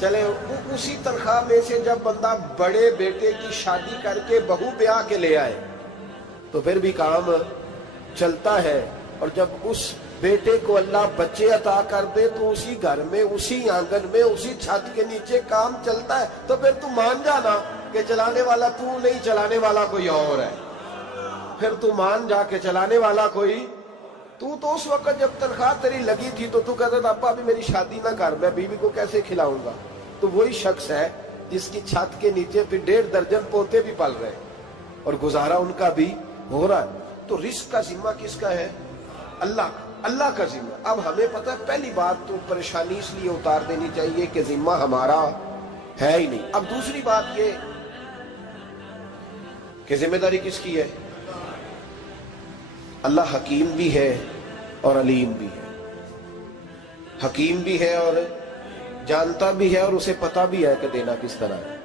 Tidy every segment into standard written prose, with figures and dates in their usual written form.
چلے اسی تنخواہ میں سے جب بندہ بڑے بیٹے کی شادی کر کے بہو بیاہ کے لے آئے تو پھر بھی کام چلتا ہے، اور جب اس بیٹے کو اللہ بچے عطا کر دے تو اسی گھر میں، اسی آنگن میں، اسی چھت کے نیچے کام چلتا ہے۔ تو پھر تو مان جانا کہ چلانے والا تو نہیں، چلانے والا کوئی اور ہے۔ پھر تو مان جا کے چلانے والا کوئی تو اس وقت جب تنخواہ تیری لگی تھی تو کہتا تھا ابا ابھی میری شادی نہ کر، میں بیوی کو کیسے کھلاؤں گا؟ تو وہی شخص ہے جس کی چھت کے نیچے پھر 1.5 درجن پوتے بھی پل رہے اور گزارا ان کا بھی ہو رہا ہے۔ تو رزق کا ذمہ کس کا ہے؟ اللہ کا ذمہ۔ اب ہمیں پتہ ہے پہلی بات تو پریشانی اس لیے اتار دینی چاہیے کہ ذمہ ہمارا ہے ہی نہیں۔ اب دوسری بات یہ کہ ذمہ داری کس کی ہے؟ اللہ حکیم بھی ہے اور علیم بھی ہے، حکیم بھی ہے اور جانتا بھی ہے، اور اسے پتا بھی ہے کہ دینا کس طرح ہے۔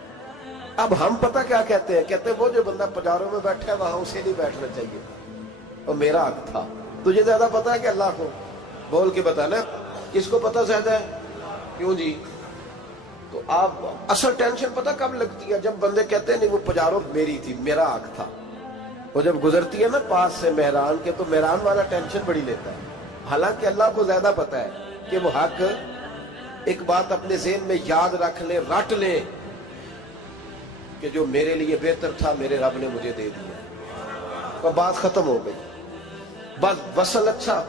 اب ہم پتہ کیا کہتے ہیں؟ کہتے ہیں وہ جو بندہ پجاروں میں بیٹھا ہے وہاں اسے نہیں بیٹھنا چاہیے تھا، اور میرا حق تھا۔ تجھے زیادہ پتا ہے کہ اللہ کو؟ بول کے بتانا کس کو پتا زیادہ ہے؟ کیوں جی؟ تو آپ اصل ٹینشن پتہ کب لگتی ہے؟ جب بندے کہتے ہیں نہیں وہ پجاروں میری تھی، میرا حق تھا۔ وہ جب گزرتی ہے نا پاس سے مہران کے تو مہران والا ٹینشن بڑی لیتا ہے، حالانکہ اللہ کو زیادہ پتا ہے کہ وہ حق۔ ایک بات اپنے ذہن میں یاد رکھ لیں، رٹ لیں کہ جو میرے لیے بہتر تھا میرے رب نے مجھے دے دیا، اور بات ختم ہو گئی۔ بس وصل اچھا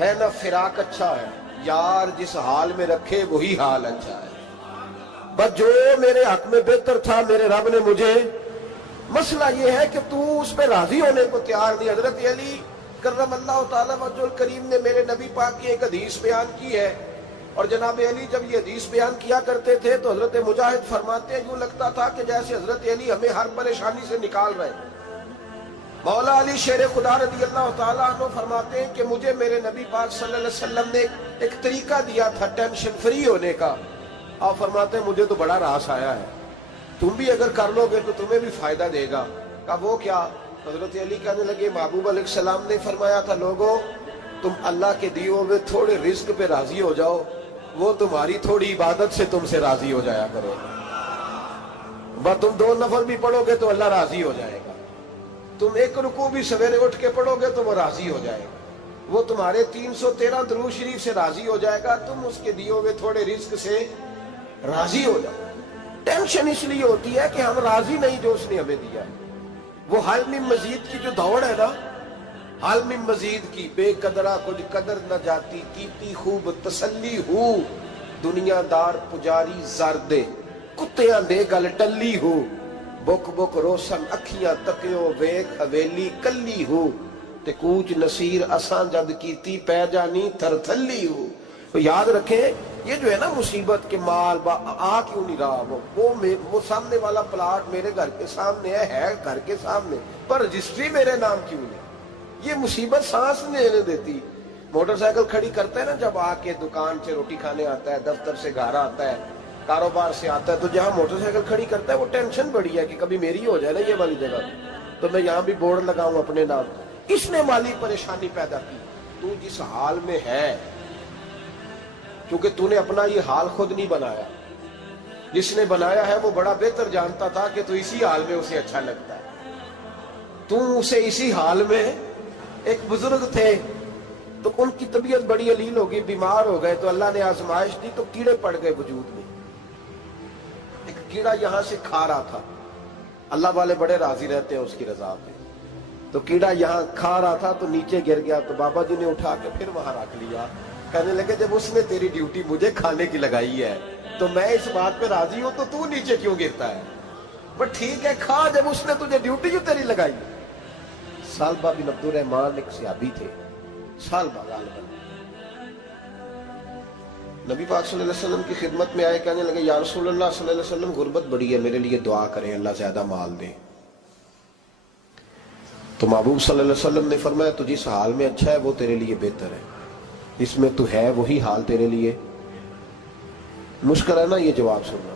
ہے نہ فراق اچھا ہے، یار جس حال میں رکھے وہی حال اچھا ہے۔ بس جو میرے حق میں بہتر تھا میرے رب نے مجھے، مسئلہ یہ ہے کہ تو اس پہ راضی ہونے کو تیار نہیں۔ حضرت علی کرم اللہ تعالیٰ وجہ الکریم نے میرے نبی پاک کی ایک حدیث بیان کی ہے، اور جناب علی جب یہ حدیث بیان کیا کرتے تھے تو حضرت مجاہد فرماتے ہیں یوں لگتا تھا کہ جیسے حضرت علی ہمیں ہر پریشانی سے نکال رہے ہیں۔ مولا علی شیر خدا رضی اللہ تعالیٰ عنہ فرماتے ہیں کہ مجھے میرے نبی پاک صلی اللہ علیہ وسلم نے ایک طریقہ دیا تھا ٹینشن فری ہونے کا۔ آپ فرماتے ہیں مجھے تو بڑا راس آیا ہے، تم بھی اگر کر لو گے تو تمہیں بھی فائدہ دے گا۔ کہا وہ کیا؟ حضرت علی کہنے لگے محبوب علیہ السلام نے فرمایا تھا لوگوں تم اللہ کے دیے ہوئے تھوڑے رزق پہ راضی ہو جاؤ، وہ تمہاری تھوڑی عبادت سے تم سے راضی ہو جایا کرو۔ بس تم 2 نفل بھی پڑھو گے تو اللہ راضی ہو جائے گا، تم 1 رکوع بھی سویرے اٹھ کے پڑھو گے تو وہ راضی ہو جائے گا، وہ تمہارے 313 درود شریف سے راضی ہو جائے گا، تم اس کے دیے ہوئے تھوڑے رزق سے راضی ہو جاؤ۔ ٹینشن اس لیے ہوتی ہے کہ ہم راضی نہیں جو اس نے ہمیں دیا ہے۔ وہ حل میں مزید کی جو دوڑ ہے نا، حل میں مزید کی، بے قدرہ کچھ قدر نہ جاتی، کیتی خوب تسلی ہو، دنیا دار پجاری زردے، کتیاں دے گل ٹلی ہو، بک بک روشن اکھیاں تکیو ویک حویلی کلی ہو، تے کوچ نصیر اساں جد کیتی پہ جانی تھر تھلی ہو۔ تو یاد رکھیں یہ جو ہے نا مصیبت کے مال آ کیوں نہیں رہا، وہ سامنے والا پلاٹ میرے گھر کے سامنے ہے گھر کے سامنے، پر رجسٹری میرے نام کیوں نہیں؟ یہ مصیبت سانس نہیں لینے دیتی۔ موٹر سائیکل کھڑی کرتا ہے نا جب آ کے دکان سے روٹی کھانے آتا ہے، دفتر سے گھر آتا ہے، کاروبار سے آتا ہے، تو جہاں موٹر سائیکل کھڑی کرتا ہے وہ ٹینشن بڑی ہے کہ کبھی میری ہو جائے نا یہ والی جگہ، تو میں یہاں بھی بورڈ لگاؤں اپنے نام۔ اس نے مالی پریشانی پیدا کی۔ تو جس حال میں ہے، کیونکہ تو نے اپنا یہ حال خود نہیں بنایا، جس نے بنایا ہے وہ بڑا بہتر جانتا تھا کہ تو اسی حال میں اسے اچھا لگتا ہے۔ تو اسے اسی حال میں، ایک بزرگ تھے تو ان کی طبیعت بڑی علیل ہو گئی، بیمار ہو گئے، تو اللہ نے آزمائش دی تو کیڑے پڑ گئے وجود میں۔ ایک کیڑا یہاں سے کھا رہا تھا، اللہ والے بڑے راضی رہتے ہیں اس کی رضا پہ، تو کیڑا یہاں کھا رہا تھا تو نیچے گر گیا، تو بابا جی نے اٹھا کے پھر وہاں رکھ لیا۔ کہنے لگے جب اس نے تیری ڈیوٹی مجھے کھانے کی لگائی ہے تو میں اس بات پہ راضی ہوں، تو نیچے کیوں گرتا ہے؟ بٹ ٹھیک ہے کھا، جب اس نے تجھے ڈیوٹی جو تیری لگائی۔ سالبہ بن عبد الرحمن ایک صحابی تھے، سالبہ غالباً نبی پاک صلی اللہ علیہ وسلم کی خدمت میں آئے، کہنے لگے یا رسول اللہ صلی اللہ علیہ وسلم غربت بڑی ہے، میرے لیے دعا کریں اللہ زیادہ مال دے۔ تو محبوب صلی اللہ علیہ وسلم نے فرمایا تو جس حال میں اچھا ہے وہ تیرے لیے بہتر ہے، جس میں تو ہے وہی حال تیرے لیے۔ مشکل ہے نا یہ جواب سننا۔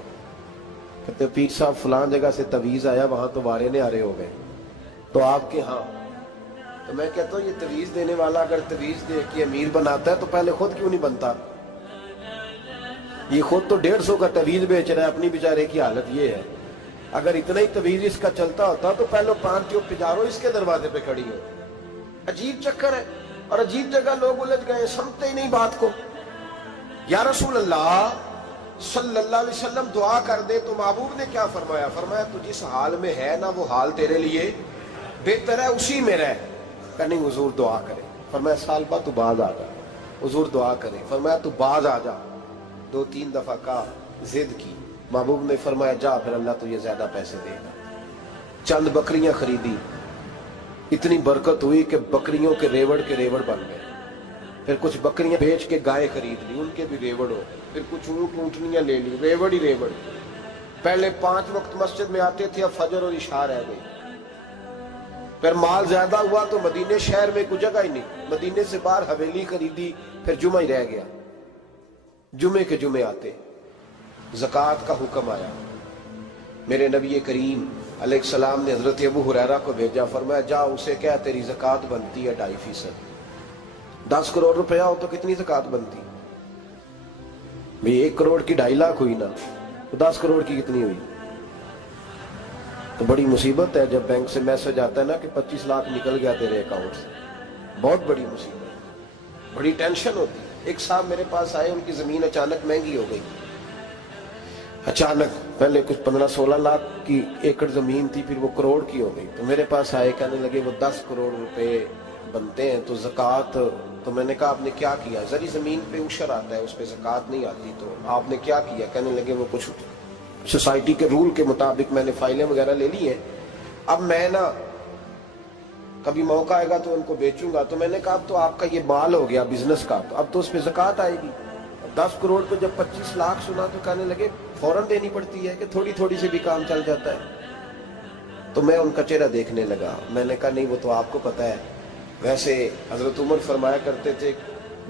کہتے پیر صاحب فلان جگہ سے تویز آیا، وہاں تو وارے نے آرے ہو گئے، تو آپ کے ہاں؟ تو میں کہتا ہوں یہ تویز دینے والا اگر تویز دے کے امیر بناتا ہے تو پہلے خود کیوں نہیں بنتا؟ یہ خود تو 150 کا تویز بیچ رہا ہے، اپنی بیچارے کی حالت یہ ہے۔ اگر اتنا ہی تویز اس کا چلتا ہوتا تو پہلے 5 ٹیوب پجارو اس کے دروازے پہ کھڑی ہو۔ عجیب چکر ہے اور عجیب جگہ لوگ الجھ گئے، سمجھتے ہی نہیں بات کو۔ یا رسول اللہ صلی اللہ علیہ وسلم دعا کر دے تو محبوب نے کیا فرمایا؟ فرمایا تو جس حال میں ہے نا وہ حال تیرے لیے بہتر ہے، اسی میں رہ۔ کہ نہیں حضور دعا کرے۔ فرمایا سال بعد تو باز آ جا۔ حضور دعا کرے۔ فرمایا تو باز آ جا۔ 2-3 دفعہ کا ضد کی، محبوب نے فرمایا جا پھر اللہ تجھے زیادہ پیسے دے گا۔ چند بکریاں خریدی، اتنی برکت ہوئی کہ بکریوں کے ریوڑ بن گئے۔ پھر کچھ بکریاں بیچ کے گائے خرید لی، ان کے بھی ریوڑ ہو گئے۔ پھر کچھ اونٹ اونٹنیاں لے لی، ریوڑ ہی ریوڑ۔ پہلے 5 وقت مسجد میں آتے تھے، اب فجر اور عشاء رہ گئی۔ پھر مال زیادہ ہوا تو مدینے شہر میں کوئی جگہ ہی نہیں، مدینے سے باہر حویلی خریدی، پھر جمعہ ہی رہ گیا۔ جمعے کے جمعے آتے، زکوٰۃ کا حکم آیا۔ میرے نبی کریم علیہ السلام نے حضرت ابو ہریرہ کو بھیجا، فرمایا جا اسے کہہ تیری زکوٰۃ بنتی ہے 2.5%۔ 10 کروڑ روپیہ ہو تو کتنی زکوٰۃ بنتی؟ بھئی 1 کروڑ کی 2.5 لاکھ ہوئی نا، تو 10 کروڑ کی کتنی ہوئی؟ تو بڑی مصیبت ہے جب بینک سے میسج آتا ہے نا کہ 25 لاکھ نکل گیا تیرے اکاؤنٹ سے، بہت بڑی مصیبت، بڑی ٹینشن ہوتی ہے۔ ایک صاحب میرے پاس آئے، ان کی زمین اچانک مہنگی ہو گئی، اچانک پہلے کچھ 15-16 لاکھ کی ایکڑ زمین تھی، پھر وہ کروڑ کی ہو گئی۔ تو میرے پاس آئے، کہنے لگے وہ 10 کروڑ روپے بنتے ہیں تو زکوٰۃ، تو میں نے کہا آپ نے کیا کیا؟ زری زمین پہ عشر آتا ہے، اس پہ زکوٰۃ نہیں آتی، تو آپ نے کیا کیا؟ کہنے لگے وہ کچھ سوسائٹی کے رول کے مطابق میں نے فائلیں وغیرہ لے لی ہیں، اب میں نا کبھی موقع آئے گا تو ان کو بیچوں گا۔ تو میں نے کہا اب تو آپ کا یہ مال ہو گیا بزنس کا، تو اب تو اس پہ زکوٰۃ آئے گی۔ 10 کروڑ کو جب 25 لاکھ سنا تو کہنے لگے فوراً دینی پڑتی ہے کہ تھوڑی تھوڑی سے بھی کام چل جاتا ہے؟ تو میں ان کا چہرہ دیکھنے لگا، میں نے کہا نہیں وہ تو آپ کو پتا ہے، ویسے حضرت عمر فرمایا کرتے تھے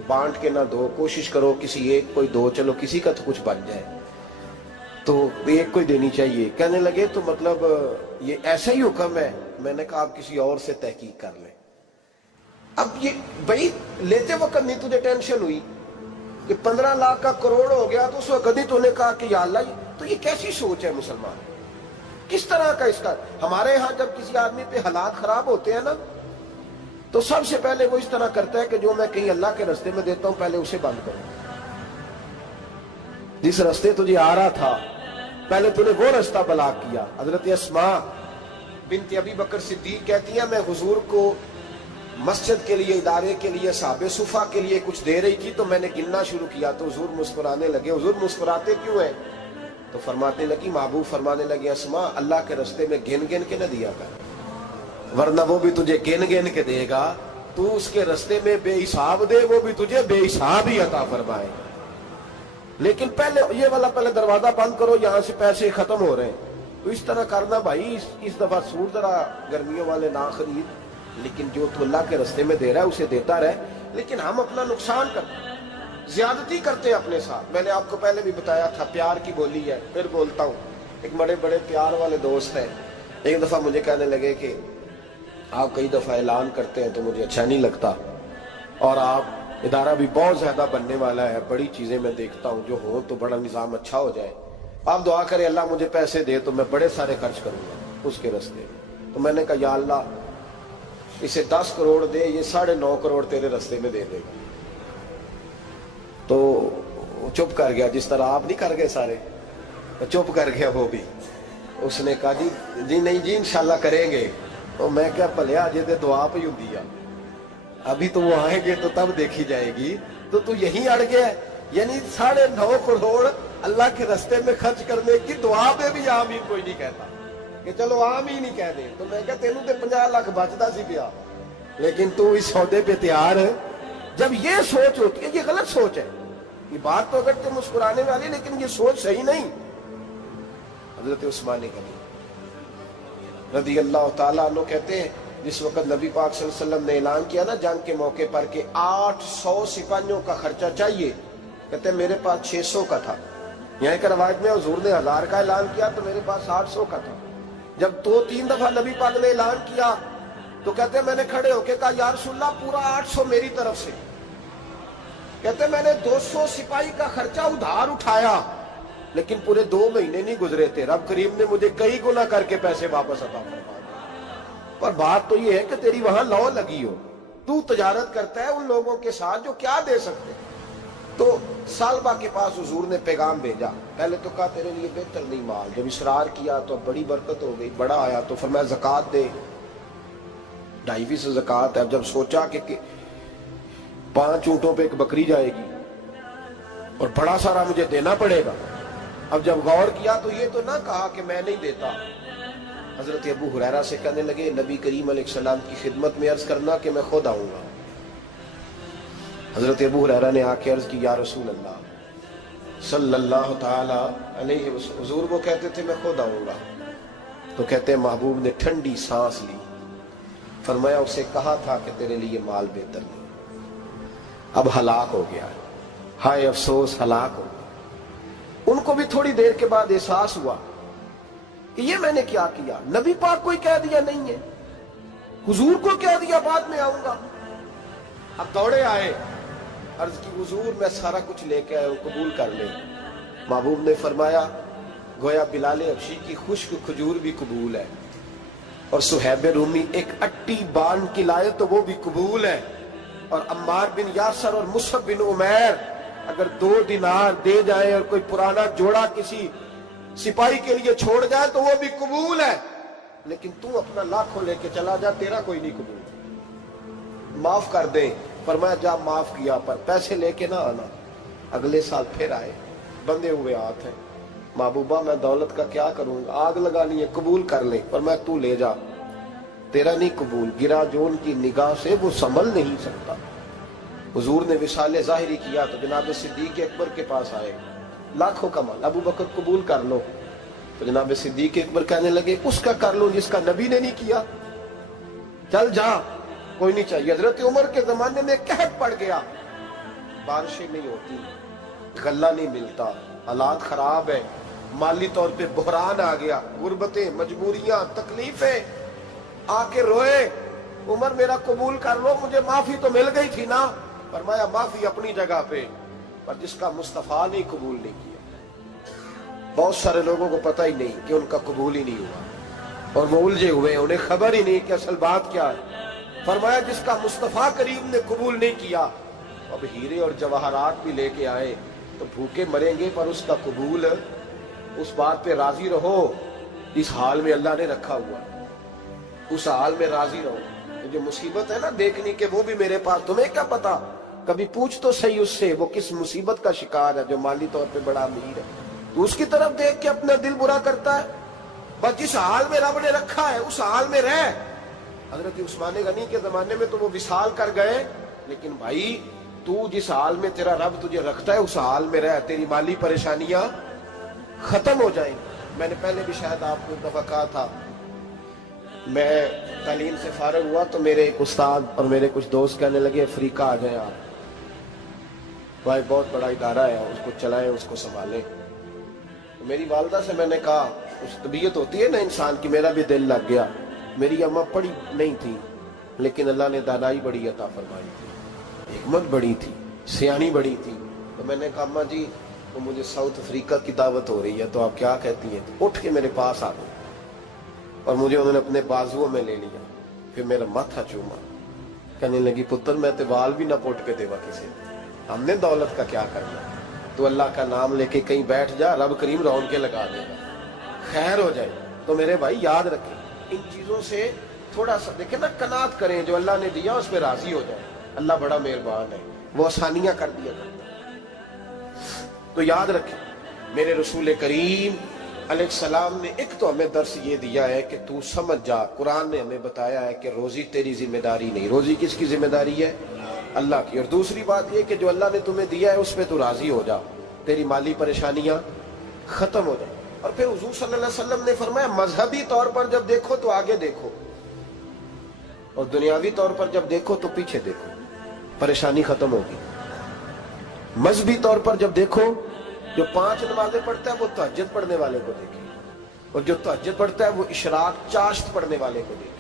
بانٹ کے نہ دو، کوشش کرو کسی ایک کو ہی دو، چلو کسی کا تو کچھ بن جائے، تو ایک کو ہی دینی چاہیے۔ کہنے لگے تو مطلب یہ ایسا ہی حکم ہے؟ میں نے کہا آپ کسی اور سے تحقیق کر لیں۔ اب یہ بھائی لیتے وقت نہیں تجھے ٹینشن ہوئی کہ 15 لاکھ کا کروڑ ہو گیا، تو اس وقت ہی تو نے کہا کہ یا اللہ، تو یہ کیسی سوچ ہے مسلمان؟ کس طرح کا اس کا؟ ہمارے ہاں جب کسی آدمی پہ حالات خراب ہوتے ہیں نا، تو سب سے پہلے وہ اس طرح کرتا ہے کہ جو میں کہیں اللہ کے رستے میں دیتا ہوں پہلے اسے بند کروں۔ جس رستے تجھے آ رہا تھا پہلے تو نے وہ رستہ بلاک کیا۔ حضرت اسماء بنت ابی بکر صدیق کہتی ہیں میں حضور کو مسجد کے لیے، ادارے کے لیے، صحابہ صفہ کے لیے کچھ دے رہی تھی، تو میں نے گننا شروع کیا تو حضور مسکرانے لگے۔ حضور مسکراتے کیوں ہیں؟ تو فرمانے لگی، محبوب فرمانے لگے اسماء اللہ کے رستے میں گن گن کے نہ دیا کر، ورنہ وہ بھی تجھے گن گن کے دے گا، تو اس کے رستے میں بے حساب دے، وہ بھی تجھے بے حساب ہی عطا فرمائے۔ لیکن پہلے یہ والا پہلے دروازہ بند کرو، یہاں سے پیسے ختم ہو رہے ہیں، تو اس طرح کرنا بھائی۔ اس دفعہ سوٹ ذرا گرمیوں والے نہ خرید، لیکن جو تو اللہ کے رستے میں دے رہا ہے اسے دیتا رہے۔ لیکن ہم اپنا نقصان کرتے ہیں، زیادتی کرتے ہیں اپنے ساتھ۔ میں نے آپ کو پہلے بھی بتایا تھا پیار کی بولی ہے، پھر بولتا ہوں۔ ایک بڑے بڑے پیار والے دوست ہیں، ایک دفعہ مجھے کہنے لگے کہ آپ کئی دفعہ اعلان کرتے ہیں تو مجھے اچھا نہیں لگتا، اور آپ ادارہ بھی بہت زیادہ بننے والا ہے، بڑی چیزیں میں دیکھتا ہوں جو ہو تو بڑا نظام اچھا ہو جائے، آپ دعا کریں اللہ مجھے پیسے دے تو میں بڑے سارے خرچ کروں گا اس کے رستے۔ تو میں نے کہا یا اللہ اسے 10 کروڑ دے، یہ 9.5 کروڑ تیرے رستے میں دے دے گا۔ تو چپ کر گیا، جس طرح آپ نہیں کر گئے سارے، چپ کر گیا وہ بھی۔ اس نے کہا جی نہیں جی انشاءاللہ کریں گے۔ تو میں کیا پلیا جی تے دعا پہ ہوں دیا، ابھی تو وہ آئیں گے تو تب دیکھی جائے گی، تو تو یہیں اڑ گیا ہے۔ یعنی 9.5 کروڑ اللہ کے رستے میں خرچ کرنے کی دعا پہ بھی آمین کوئی نہیں کہتا کہ چلو آمین ہی کہہ دیں۔ تو میں کہا تینوں تے 50 لاکھ بچتا سی پیا، لیکن تو اس سودے پہ تیار ہے۔ جب یہ سوچ ہوتی ہے، یہ غلط سوچ ہے، یہ بات تو اگر تم مسکرانے والی، لیکن یہ سوچ صحیح نہیں۔ حضرت عثمان غنی رضی اللہ تعالیٰ عنہ کہتے ہیں جس وقت نبی پاک صلی اللہ علیہ وسلم نے اعلان کیا نا جنگ کے موقع پر کہ 800 سپاہیوں کا خرچہ چاہیے، کہتے ہیں میرے پاس 600 کا تھا۔ یہاں ایک روایت میں حضور نے 1000 کا اعلان کیا تو میرے پاس 800 کا تھا۔ جب 2-3 دفعہ نبی پاک نے اعلان کیا تو کہتے ہیں میں نے کھڑے ہو کے کہا یا رسول اللہ پورا 800 میری طرف سے۔ کہتے میں نے 200 سپاہی کا خرچہ ادھار اٹھایا لیکن پورے 2 مہینے نہیں گزرے تھے، رب کریم نے مجھے کئی گنا کر کے پیسے واپس عطا فرما دیے۔ پر بات تو یہ ہے کہ تیری وہاں لو لگی ہو، تو تجارت کرتا ہے ان لوگوں کے ساتھ جو کیا دے سکتے۔ تو سالبہ کے پاس حضور نے پیغام بھیجا، پہلے تو کہا تیرے لیے بہتر نہیں مال، جب اصرار کیا تو بڑی برکت ہو گئی، بڑا آیا تو فرمایا زکوٰۃ دے، 2.5% زکوٰۃ ہے۔ اب جب سوچا کہ 5 اونٹوں پہ ایک بکری جائے گی اور بڑا سارا مجھے دینا پڑے گا، اب جب غور کیا تو یہ تو نہ کہا کہ میں نہیں دیتا۔ حضرت ابو ہریرہ سے کہنے لگے نبی کریم علیہ السلام کی خدمت میں عرض کرنا کہ میں خود آؤں گا۔ حضرت ابو ہریرہ نے آ کے عرض کی یا رسول اللہ صلی اللہ تعالی علیہ وسلم، حضور وہ کہتے تھے میں خود آؤں گا، تو کہتے ہیں محبوب نے ٹھنڈی سانس لی، فرمایا اسے کہا تھا کہ تیرے لیے مال بہتر نہیں، اب ہلاک ہو گیا، ہائے افسوس ہلاک ہو گیا۔ ان کو بھی تھوڑی دیر کے بعد احساس ہوا کہ یہ میں نے کیا کیا، نبی پاک کو ہی کہہ دیا نہیں ہے، حضور کو کہہ دیا بعد میں آؤں گا۔ اب دوڑے آئے، عرض کی حضور میں سارا کچھ لے کے آیا ہوں، قبول کر لیں۔ محبوب نے فرمایا گویا بلال حبشی کی خشک کھجور بھی قبول ہے، اور صہیب رومی ایک اٹی باندھ کی لائے تو وہ بھی قبول ہے، اور عمار بن یاسر اور مصعب بن عمیر اگر 2 دینار دے جائیں اور کوئی پرانا جوڑا کسی سپاہی کے لیے چھوڑ جائے تو وہ بھی قبول ہے، لیکن تو اپنا لاکھوں لے کے چلا جا، تیرا کوئی نہیں قبول، معاف کر دیں۔ فرمایا جا معاف کیا، پر پیسے لے کے نہ آنا۔ اگلے سال پھر آئے، بندے ہوئے ہاتھ ہیں، محبوبہ میں دولت کا کیا کروں گا، آگ لگانی ہے، قبول کر لیں۔ فرمایا تو لے جا، تیرا نہیں قبول، گرا جو ان کی نگاہ سے وہ سنبھل نہیں سکتا۔ حضور نے وصال ظاہری کیا تو جناب صدیق اکبر کے پاس آئے، لاکھوں کا مال، ابو بکر قبول کر لو، تو جناب صدیق اکبر کہنے لگے اس کا کر لو جس کا نبی نے نہیں کیا، چل جا کوئی نہیں چاہیے۔ حضرت عمر کے زمانے میں قحط پڑ گیا، بارشیں نہیں ہوتی، غلہ نہیں ملتا، حالات خراب ہے، مالی طور پہ بحران آ گیا، غربتیں، مجبوریاں، تکلیفیں، آ کے روئے، عمر میرا قبول کر لو، مجھے معافی تو مل گئی تھی نا۔ فرمایا معافی اپنی جگہ پہ، پر جس کا مصطفیٰ نے قبول نہیں کیا۔ بہت سارے لوگوں کو پتہ ہی نہیں کہ ان کا قبول ہی نہیں ہوا، اور وہ الجھے ہوئے، انہیں خبر ہی نہیں کہ اصل بات کیا ہے۔ فرمایا جس کا مصطفیٰ کریم نے قبول نہیں کیا، اب ہیرے اور جواہرات بھی لے کے آئے تو بھوکے مریں گے، پر اس کا قبول، اس بات پہ راضی رہو اس حال میں اللہ نے رکھا ہوا، اس حال میں راضی رہو۔ جو مصیبت ہے نا دیکھنی کہ وہ بھی میرے پاس، تمہیں کیا پتا، کبھی پوچھ تو صحیح اس سے وہ کس مصیبت کا شکار ہے، جو مالی طور پہ بڑا امیر ہے، تو اس کی طرف دیکھ کے اپنا دل برا کرتا ہے۔ بس جس حال میں رب نے رکھا ہے اس حال میں رہ۔ حضرت عثمان غنی کے زمانے میں تو وہ وصال کر گئے، لیکن بھائی تو جس حال میں تیرا رب تجھے رکھتا ہے اس حال میں رہ، تیری مالی پریشانیاں ختم ہو جائیں۔ میں نے پہلے بھی شاید آپ کو ایک دفعہ کہا تھا، میں تعلیم سے فارغ ہوا تو میرے ایک استاد اور میرے کچھ دوست کہنے لگے افریقہ آ جائیں آپ، بھائی بہت بڑا ادارہ ہے، اس کو چلائیں، اس کو سنبھالیں۔ تو میری والدہ سے میں نے کہا، اس طبیعت ہوتی ہے نا انسان کی، میرا بھی دل لگ گیا۔ میری اماں پڑھی نہیں تھی لیکن اللہ نے دانائی بڑی عطا فرمائی تھی، حکمت بڑی تھی، سیانی بڑی تھی۔ تو میں نے کہا اماں جی وہ مجھے ساؤتھ افریقہ کی دعوت ہو رہی ہے تو آپ کیا کہتی ہیں؟ اٹھ کے میرے پاس آ گئی اور مجھے انہوں نے اپنے بازوؤں میں لے لیا، پھر میرا ماتھا چوما، کہنے لگی پتر میں تے وال بھی نہ پوٹ کے دیوا کسی، ہم نے دولت کا کیا کرنا، تو اللہ کا نام لے کے کہیں بیٹھ جا، رب کریم رون کے لگا دے گا، خیر ہو جائے۔ تو میرے بھائی یاد رکھیں ان چیزوں سے تھوڑا سا دیکھیں نا، قناعت کریں، جو اللہ نے دیا اس پہ راضی ہو جائے، اللہ بڑا مہربان ہے، وہ آسانیاں کر دیا کرتا ہے۔ تو یاد رکھیں میرے رسول کریم علیہ السلام نے ایک تو ہمیں درس یہ دیا ہے کہ تو سمجھ جا، قرآن نے ہمیں بتایا ہے کہ روزی تیری ذمہ داری نہیں، روزی کس کی ذمہ داری ہے؟ اللہ کی۔ اور دوسری بات یہ کہ جو اللہ نے تمہیں دیا ہے اس پہ تو راضی ہو جا، تیری مالی پریشانیاں ختم ہو جائیں۔ اور پھر حضور صلی اللہ علیہ وسلم نے فرمایا مذہبی طور پر جب دیکھو تو آگے دیکھو، اور دنیاوی طور پر جب دیکھو تو پیچھے دیکھو، پریشانی ختم ہوگی۔ مذہبی طور پر جب دیکھو، جو 5 نمازیں پڑھتا ہے وہ تہجد پڑھنے والے کو دیکھے، اور جو تہجد پڑھتا ہے وہ اشراق چاشت پڑھنے والے کو دیکھے،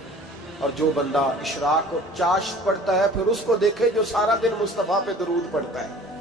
اور جو بندہ اشراق اور چاشت پڑھتا ہے پھر اس کو دیکھے جو سارا دن مصطفیٰ پہ درود پڑھتا ہے۔